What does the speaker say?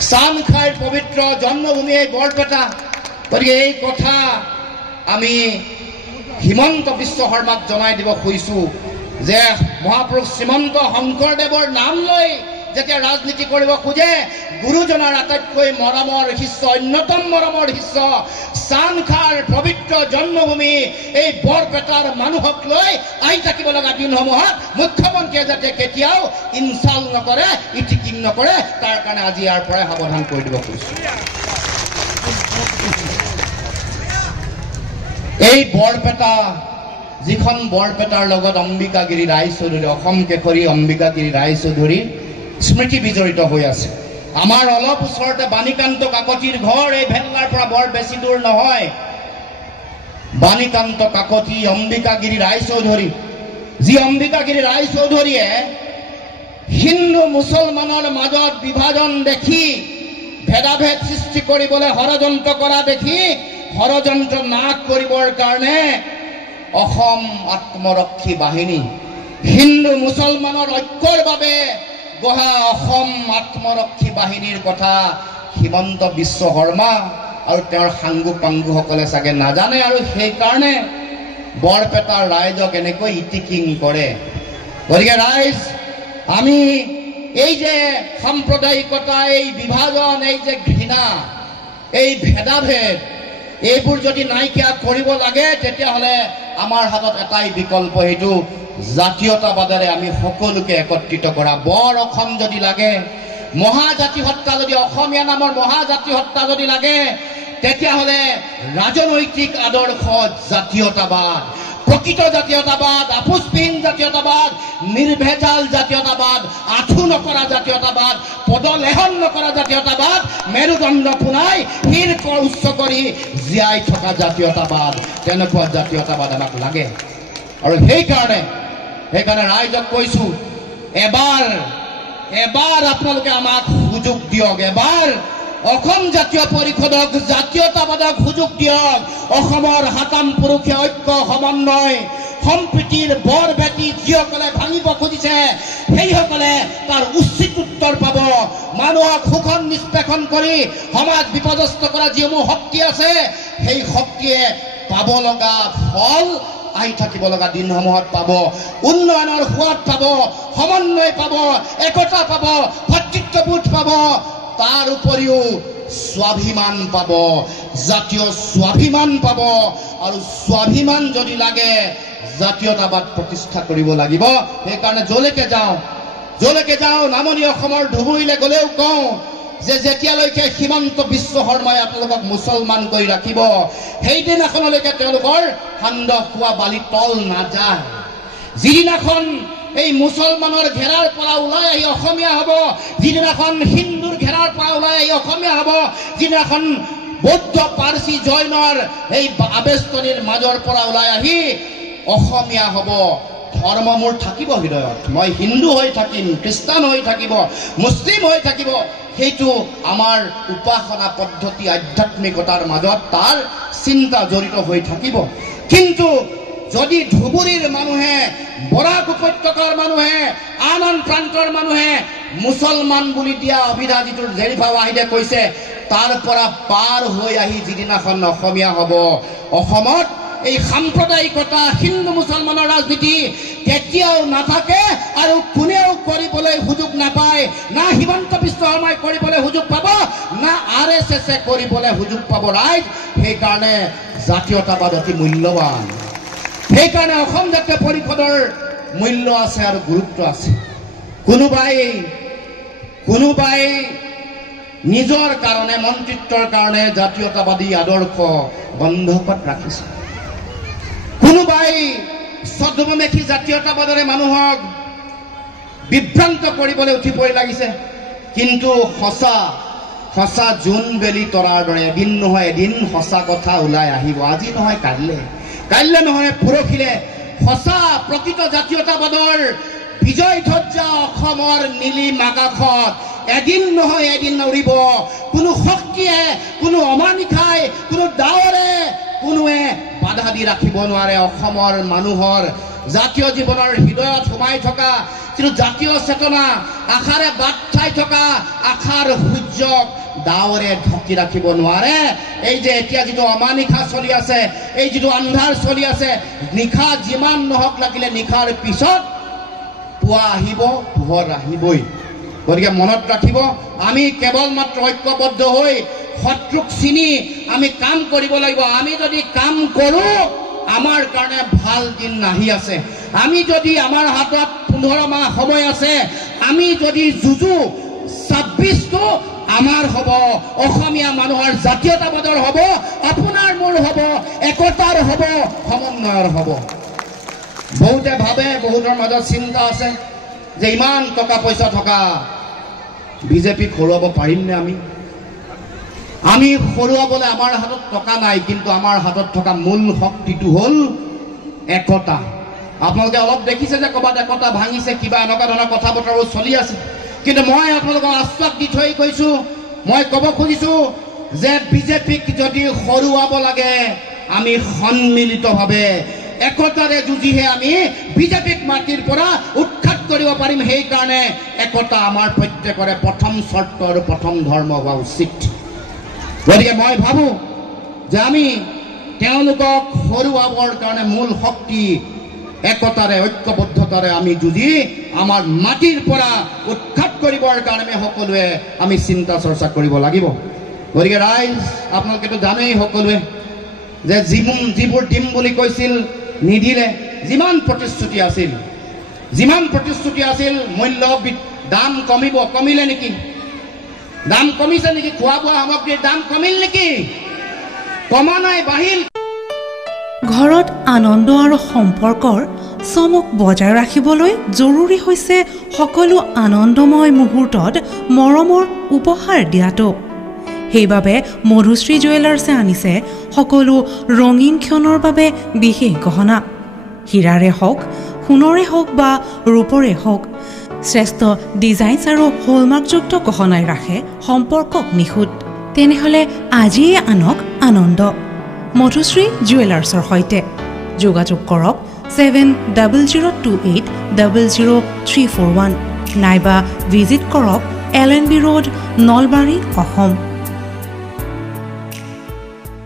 চানখাইৰ পবিত্ৰ জন্মভূমি এই বৰপেটা। গতিকে এই কথা আমি হিমন্ত বিশ্ব শৰ্মাক জনাই দিব খুজিছোঁ যে মহাপুৰুষ শ্ৰীমন্ত শংকৰদেৱৰ নাম লৈ যেতিয়া ৰাজনীতি কৰিব খোজে, গুৰুজনাৰ আটাইতকৈ মৰমৰ শিষ্য, অন্যতম মৰমৰ শিষ্য চানখাৰ পবিত্ৰ জন্মভূমি এই বৰপেটাৰ মানুহক লৈ আহি থাকিব লগা দিনসমূহত মুখ্যমন্ত্ৰীয়ে যাতে কেতিয়াও ইনচাল নকৰে, ইটিকিং নকৰে, তাৰ কাৰণে আজি ইয়াৰ পৰাই সাৱধান কৰি দিব খুজিছোঁ। এই বৰপেটা, যিখন বৰপেটাৰ লগত অম্বিকাগিৰি ৰায়চৌধুৰী, অসম কেশৰী অম্বিকাগিৰি ৰায়চৌধুৰী স্মৃতি বিজড়িত হৈ আছে। আমাৰ অলপ ওচৰতে বাণীকান্ত কাকতিৰ ঘৰ, এই ভেল্লাৰ পৰা বৰ বেছি দূৰ নহয়। বাণীকান্ত কাকতি, অম্বিকাগিৰি ৰায়চৌধুৰী, যি অম্বিকাগিৰি ৰায়চৌধুৰীয়ে হিন্দু মুছলমানৰ মাজত বিভাজন দেখি, ভেদাভেদ সৃষ্টি কৰিবলৈ ষড়যন্ত্ৰ কৰা দেখি ষড়যন্ত্ৰ নাশ কৰিবৰ কাৰণে অসম আত্মৰক্ষী বাহিনী, হিন্দু মুছলমানৰ ঐক্যৰ বাবে গঢ়া অসম আত্মৰক্ষী বাহিনীৰ কথা হিমন্ত বিশ্ব শৰ্মা আৰু তেওঁৰ সাংগু পাংগুসকলে চাগে নাজানে, আৰু সেইকাৰণে বৰপেটাৰ ৰাইজক এনেকৈ ইটিকিং কৰে। গতিকে ৰাইজ, আমি এই যে সাম্প্ৰদায়িকতা, এই বিভাজন, এই যে ঘৃণা, এই ভেদাভেদ, এইবোৰ যদি নাইকিয়া কৰিব লাগে, তেতিয়াহ'লে আমাৰ হাতত এটাই বিকল্প, সেইটো জাতীয়তাবাদেৰে আমি সকলোকে একত্ৰিত কৰা। বৰ অসম যদি লাগে, মহাজাতি হত্যা যদি, অসমীয়া নামৰ মহাজাতি হত্যা যদি লাগে, তেতিয়াহ'লে ৰাজনৈতিক আদৰ্শ জাতীয়তাবাদ, প্ৰকৃত জাতীয়তাবাদ, আপোচবিহীন জাতীয়তাবাদ, নিৰ্ভেজাল জাতীয়তাবাদ, আঁঠু নকৰা জাতীয়তাবাদ, পদলেহন নকৰা জাতীয়তাবাদ, মেৰুদণ্ড পোনাই শিৰ উচ্চ কৰি জীয়াই থকা জাতীয়তাবাদ, তেনেকুৱা জাতীয়তাবাদ আমাক লাগে। আৰু সেইকাৰণে ৰাইজক কৈছোঁ, এবাৰ আপোনালোকে আমাক সুযোগ দিয়ক, এবাৰ অসম জাতীয় পৰিষদক, জাতীয়তাবাদক সুযোগ দিয়ক। অসমৰ সাতাম পুৰুষে ঐক্য, সমন্বয়, সম্প্ৰীতিৰ বৰ ভেটি যিসকলে ভাঙিব খুজিছে, সেইসকলে তাৰ উচিত উত্তৰ পাব। মানুহক শোষণ নিষ্পেষণ কৰি সমাজ বিপদস্ত কৰা যিসমূহ শক্তি আছে, সেই শক্তিয়ে পাব লগা ফল আহি থাকিব লগা দিনসমূহত পাব। উন্নয়নৰ সোৱাদ পাব, সমন্বয় পাব, একতা পাব, ভাতৃত্ববোধ পাব, তাৰ উপৰিও স্বাভিমান পাব, জাতীয় স্বাভিমান পাব। আৰু স্বাভিমান যদি লাগে, জাতীয়তাবাদ প্ৰতিষ্ঠা কৰিব লাগিব। সেইকাৰণে যলৈকে যাওঁ, নামনি অসমৰ ধুবুৰীলৈ গ'লেও কওঁ যে যেতিয়ালৈকে হিমন্ত বিশ্ব শৰ্মাই আপোনালোকক মুছলমান কৰি ৰাখিব, সেইদিনাখনলৈকে তেওঁলোকৰ সান্দহ খোৱা বালি তল নাযায়। যিদিনাখন এই মুছলমানৰ ঘেৰাৰ পৰা ওলাই আহি অসমীয়া হ'ব, যিদিনাখন হিন্দুৰ ঘেৰাৰ পৰা ওলাই আহি অসমীয়া হ'ব, যিদিনাখন বৌদ্ধ, পাৰ্চী, জৈনৰ এই আবেষ্টনীৰ মাজৰ পৰা ওলাই আহি অসমীয়া হ'ব, ধৰ্ম মোৰ থাকিব হৃদয়ত, মই হিন্দু হৈ থাকিম, খ্ৰীষ্টান হৈ থাকিব, মুছলিম হৈ থাকিব, সেইটো আমাৰ উপাসনা পদ্ধতি, আধ্যাত্মিকতাৰ মাজত তাৰ চিন্তা জড়িত হৈ থাকিব। কিন্তু যদি ধুবুৰীৰ মানুহে, বৰাক উপত্যকাৰ মানুহে, আন প্ৰান্তৰ মানুহে মুছলমান বুলি দিয়া অভিধা, যিটো জেৰিফা ৱাহিদে কৈছে, তাৰ পৰা পাৰ হৈ আহি যিদিনাখন অসমীয়া হ'ব, অসমত এই সাম্প্ৰদায়িকতা, হিন্দু মুছলমানৰ ৰাজনীতি কেতিয়াও নাথাকে, আৰু কোনেও কৰিবলৈ সুযোগ নাপায়। না হিমন্ত বিশ্ব শৰ্মাই কৰিবলৈ সুযোগ পাব, না RSS কৰিবলৈ সুযোগ পাব। ৰাইজ, সেইকাৰণে জাতীয়তাবাদ অতি মূল্যৱান। সেইকাৰণে অসম জাতীয় পৰিষদৰ মূল্য আছে আৰু গুৰুত্ব আছে। কোনোবাই নিজৰ কাৰণে, মন্ত্ৰিত্বৰ কাৰণে জাতীয়তাবাদী আদৰ্শ বন্ধকত ৰাখিছে, কোনোবাই ছদ্মবেশী জাতীয়তাবাদৰে মানুহক বিভ্ৰান্ত কৰিবলৈ উঠি পৰি লাগিছে। কিন্তু সঁচা জোনবেলি তৰাৰ দৰে এদিন নহয় এদিন সঁচা কথা ওলাই আহিব। আজি নহয় কাইলৈ নহয় পৰহিলে সঁচা প্ৰকৃত জাতীয়তাবাদৰ বিজয় ধ্বজা অসমৰ নীলিম আকাশত এদিন নহয় এদিন উৰিব। কোনো শক্তিয়ে, কোনো অমানিশাই, কোনো ডাৱৰে, কোনোৱে বাধা দি ৰাখিব নোৱাৰে অসমৰ মানুহৰ জাতীয় জীৱনৰ হৃদয়ত সোমাই থকা যিটো জাতীয় চেতনা আশাৰে বাট চাই থকা আশাৰ সূৰ্যক ডাৱৰে ঢকি ৰাখিব নোৱাৰে এই যে এতিয়া যিটো অমানিশা চলি আছে এই যিটো আন্ধাৰ চলি আছে নিশা যিমান নহওক লাগিলে নিশাৰ পিছত পুৱা আহিব পোহৰ আহিবই গতিকে মনত ৰাখিব আমি কেৱল মাত্ৰ ঐক্যবদ্ধ হৈ শত্ৰুক চিনি আমি কাম কৰিব লাগিব আমি যদি কাম কৰোঁ আমাৰ কাৰণে ভাল দিন নাহি আছে আমি যদি আমাৰ হাতত 15 মাহ সময় আছে আমি যদি যুঁজো 26টো আমাৰ হ'ব অসমীয়া মানুহৰ জাতীয়তাবাদৰ হ'ব আপোনাৰ মোৰ হ'ব একতাৰ হ'ব সমন্বয়ৰ হ'ব বহুতে ভাবে বহুতৰ মাজত চিন্তা আছে যে ইমান টকা পইচা থকা বিজেপিক হৰুৱাব পাৰিমনে আমি হৰুৱাবলৈ আমাৰ হাতত টকা নাই কিন্তু আমাৰ হাতত থকা মূল শক্তিটো হ'ল একতা আপোনালোকে অলপ দেখিছে যে ক'ৰবাত একতা ভাঙিছে কিবা এনেকুৱা ধৰণৰ কথা বতৰাবোৰ চলি আছে কিন্তু মই আপোনালোকক আশ্বাস দি থৈ কৈছোঁ মই ক'ব খুজিছোঁ যে বিজেপিক যদি হৰুৱাব লাগে আমি সন্মিলিতভাৱে একতাৰে যুঁজিহে আমি বিজেপিক মাটিৰ পৰা উৎখাত কৰিব পাৰিম সেইকাৰণে একতা আমাৰ প্ৰত্যেকৰে প্ৰথম চৰ্ত আৰু প্ৰথম ধৰ্ম হোৱা উচিত গতিকে মই ভাবোঁ যে আমি তেওঁলোকক হৰুৱাবৰ কাৰণে মূল শক্তি একতাৰে ঐক্যবদ্ধতাৰে আমি যুঁজি আমাৰ মাটিৰ পৰা উৎখাত কৰিবৰ কাৰণে সকলোৱে আমি চিন্তা চৰ্চা কৰিব লাগিব গতিকে ৰাইজ আপোনালোকেতো জানেই সকলোৱে যে যিবোৰ দিম বুলি কৈছিল নিদিলে যিমান প্ৰতিশ্ৰুতি আছিল মূল্য দাম কমিলে নেকি দাম কমিছে নেকি খোৱা বোৱা সামগ্ৰীৰ দাম কমিল নেকি কমা নাই বাঢ়িল ঘৰত আনন্দ আৰু সম্পৰ্কৰ চমক বজাই ৰাখিবলৈ জৰুৰী হৈছে সকলো আনন্দময় মুহূৰ্তত মৰমৰ উপহাৰ দিয়াটো সেইবাবে মধুশ্ৰী জুৱেলাৰ্ছে আনিছে সকলো ৰঙীন ক্ষণৰ বাবে বিশেষ গহনা হীৰাৰে হওক সোণৰে হওক বা ৰূপৰে হওক শ্ৰেষ্ঠ ডিজাইনছ আৰু হলমাৰ্কযুক্ত গহনাই ৰাখে সম্পৰ্কক নিখুঁত তেনেহ'লে আজিয়ে আনক আনন্দ মধুশ্ৰী জুৱেলাৰ্ছৰ সৈতে যোগাযোগ কৰক 7002800341 নাইবা ভিজিট কৰক LNB ৰোড নলবাৰী অসম